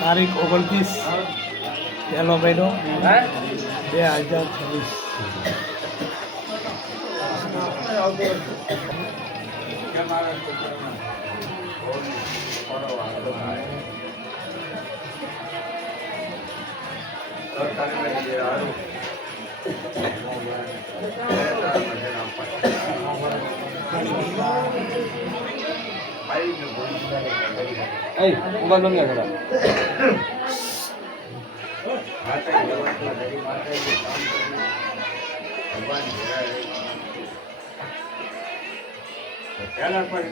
તારીખ 29 પહેલો મહિનો 2026.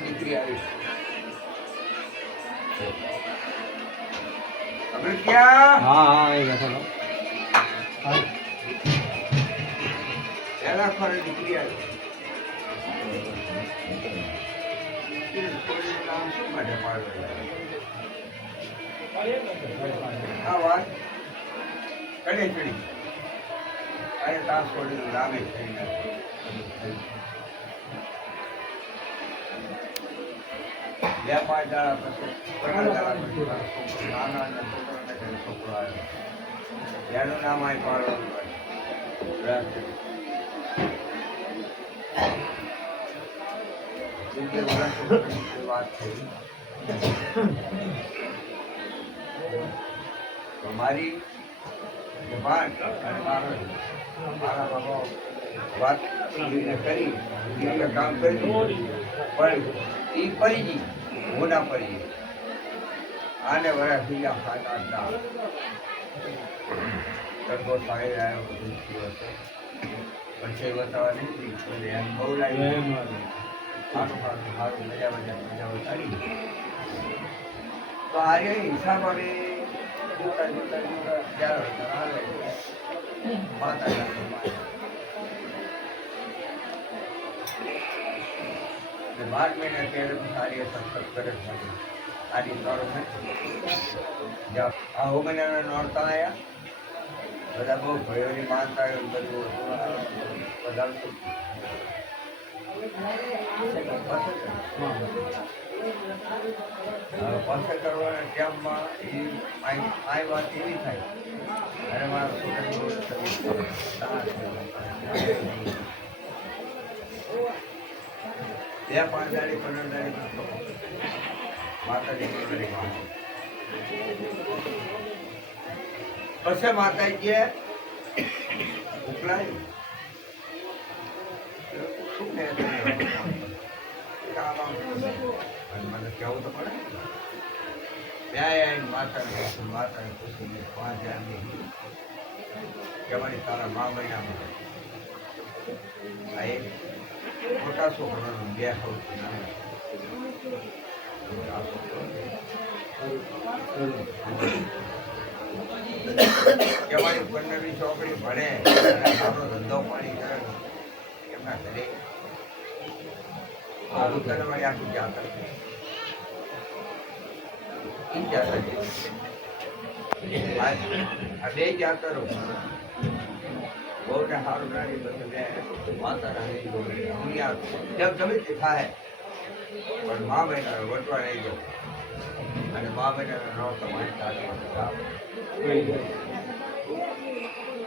દીકરી આવી ક્યાં? હા એ બેઠો પહેલા ફરે દીકરી આવી નામ શું માટે પાડવું આ વાત કડે ચડી અરે તાસ છોડીને લાવે થઈ બે પાંચ દાડા પછી નાના અને છોકરાને ઘરે છોકરો આવ્યો એનું નામ આ પાડવાનું વાત થઈ મારી મારા બાબા વાત કરી કામ કર્યું પણ એ પડી ગઈ હું ના પડી ગઈ આને વરા બીજા 7-8 તડકો સારી આવ્યો બધું દિવસે પછી બતાવવા નીકળી એમ બહુ લાગ્યું સારું મજા બતાવી તો આ હિસાબ હવે જોતા આવે માતા બાર મહિના ત્યારે સારી સખત કરે આની નોરો આ મહિનાના નોરતા આવ્યા બધા બહુ ભયોની માનતા બધું વધારતું પાસે કરવાના ટાઈમમાં આ વાત એવી થાય અને મારા બે 5 દાડી 15 દાડી માતાજી પછી માતાજીએ ઉકલાયું શું કહે મને કહેવું તો પડે ત્યાં માતાને પૂછીને 5 હજારની કે મારી તારા મા મહિનામાં આ એક મોટા છોકરાનો 2 સૌથી કે મારી 15મી છોકરી ભણે અને સારો ધંધો પાણી કરે એમના ઘરે મારી આખી જાતર આ 2 જાતરો બહુ ને સારું રાણી બધું માતા રાણી દુનિયા ગમે તે થાય પણ મા બહેના વટવા નહીં ગયો અને મા બહેના નો તમારી સાથે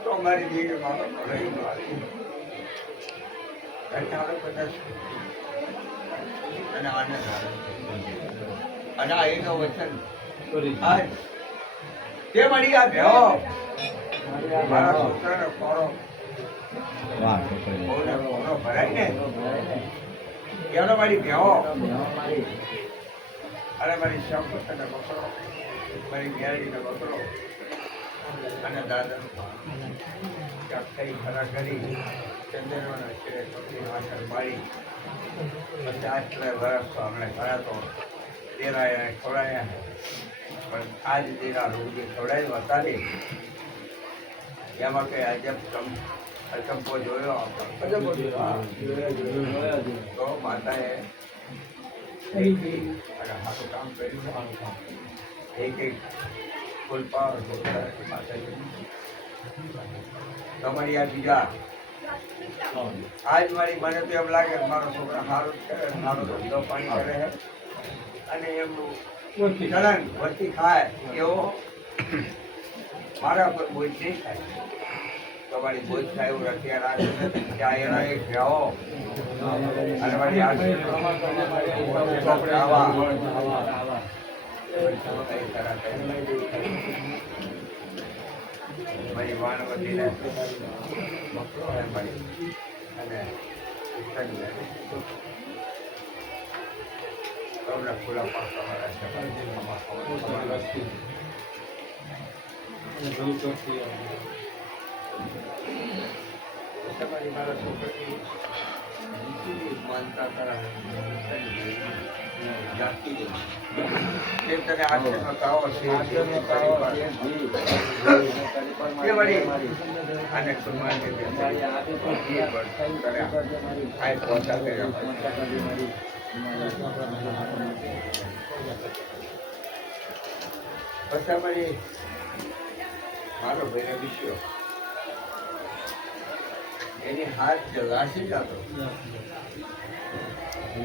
તો મારી દીકરી માં રહી મારી 50 અને આનંદ અને આ એનો વચન તે મળી આ ભેવો મારા છોકરાનો ખોરો ભરાય ને એનો મારી ભેવો અને મારી સંપત્તિનો બકરો મારી ગેરડીનો બકરો અને દાદાનું કઈ ખરા કરી ચંદ્રનો છેડે છોકરીનો આશર મારી પછી આટલા વર્ષ તો હમણાં ગયા તો તેરા એને ખવડાયા પણ આજ તેરા રોગી ખવડાવ્યું હતા ને એમાં કઈ અચંપો જોયો તો માતાએ સારું કામ કર્યું. એક ફૂલપાર તમારી આ બીજા આજ મારી મને તો એમ લાગે કે મારો છોકરા સારું જ કરે, સારો ધંધો પાણી કરે છે અને એમનું ચલણ વસ્તી ખાય એવો મારા પર બોજ નહીં થાય. તમારી બોજ થાય એવું રખિયા રાખે ત્યાં એના એક જાઓ અને મારી મારી વાણવતીને અને તમને ખુલ્લા પાસ તમારા તમારી મારા છોકરી માનતા કરા જાતી નહીં. તને આશ્રમનો તાવો છે એ વળી અને કુમારને પહોંચા કર્યા. પછી અમારી મારો ભાઈ વિશ્વ એની હાથ જલાશી જતો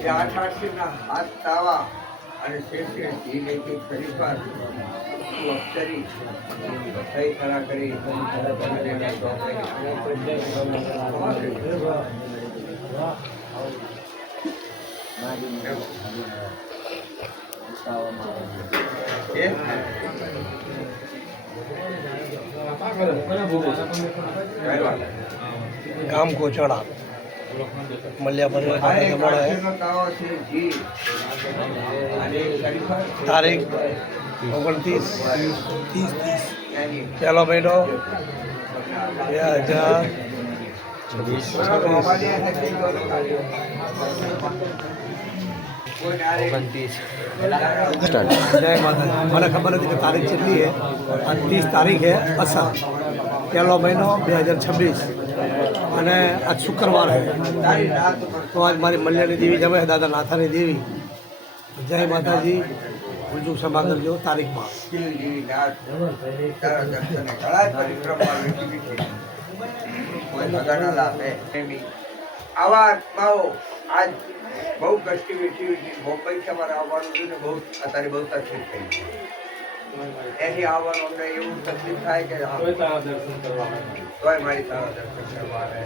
જે 8 ના હાથ તાવા અને શેષે ઘી લેતી ખરીફાર અક્ષરી થઈ ખરા કરી ગામ કોચડા મલ્યાપર તારીખ 29/30 પહેલો મહિનો 2029. જય માતા. મને ખબર હતી કે તારીખ કેટલી છે. 30 તારીખ છે અસર, પહેલો મહિનો 2026 અને આજ શુક્રવાર છે. તો આજ મારી મલ્યાની દેવી જમે દાદા નાથાની દેવી. જય માતાજી. ભૂલચૂક ક્ષમા કરજો. તારીખમાં આવા આત્માઓ આજ બહુ કષ્ટી વેઠી બહુ પૈસા મારે આવવાનું છે ને બહુ અત્યારે બહુ તકલીફ થઈ છે. એથી આવવાનું અમને એવું તકલીફ થાય કે તોય મારી તારા દર્શન કરવા આવે.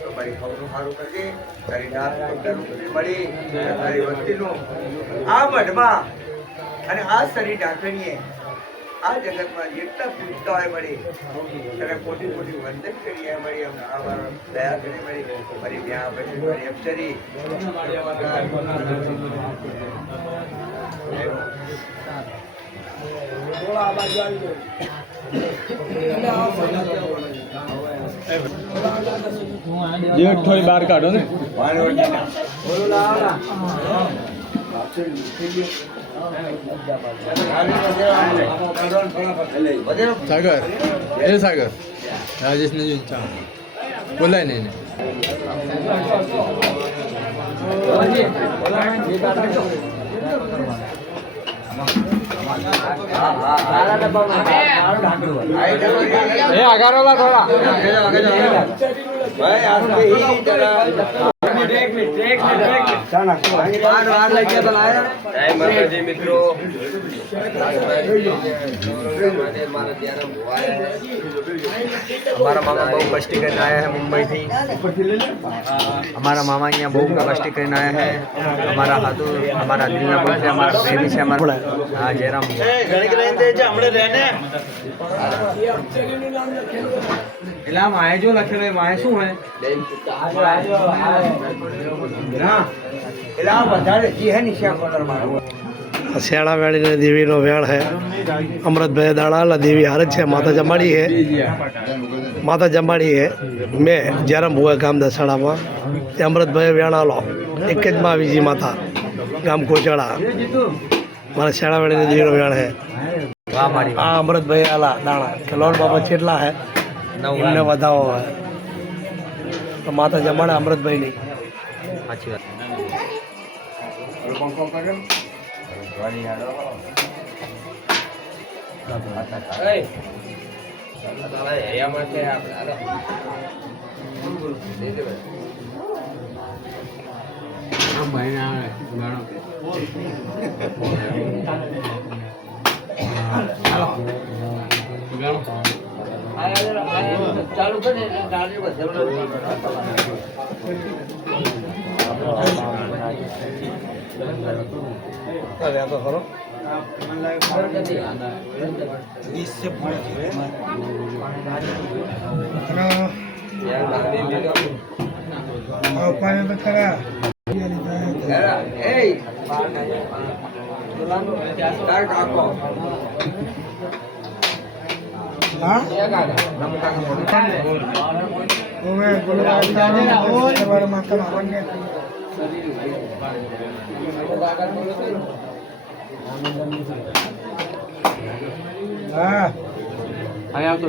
તો મારી ખબરું સારું કરજે, તારી નાથ મળી તારી વસ્તીનું આ મઢમાં અને આ શરીર ઢાંકણીએ આ જગતમાં જેટલા પૂછતા હોય મળી ત્યારે ખોટી ખોટી વંદન કરીએ મળી અમને આ મારો દયા કરી મળી મારી ત્યાં પછી મારી અક્ષરી થોડી બહાર કાઢો ને. સાગર એ સાગર રાજેશને જોઈને ચા બોલાય નહીં ને. એ આગારોલા થોડા મિત્રો हमारा मामा बहुत कष्टी करने आया है मुंबई थी. हमारा मामा यहाँ बहुत कष्टी करने आया है. हमारा हाथों हमारा दिल ना बोलते हमारा प्रेमी से हमारा हाँ जयराम इलाम आए जो लखे हुए माए शू है શિયાળા વેળીને દેવીનો વેળ છે. અમૃતભાઈ દાડાલા દેવી હારે છે. માતા જમાડી છે. માતા જમાડી છે. મેં જ્યારે ભુવા ગામ દસાડામાં તે અમૃતભાઈ વેળાલો એક જ માં બીજી માતા ગામ કોચડા મારા શિયાળા વેળીને દેવીનો વેળ છે. वाह मारी वाह। આ અમૃતભાઈ આલા દાણા કે લોન બાબા કેટલા હે नौ એમને વધાવો હે તો માતા જમાડે અમૃતભાઈ ની अच्छी बात पंखो करो वाली हालो चालू कर અરે આ તો ખરો અહીંયા આવતો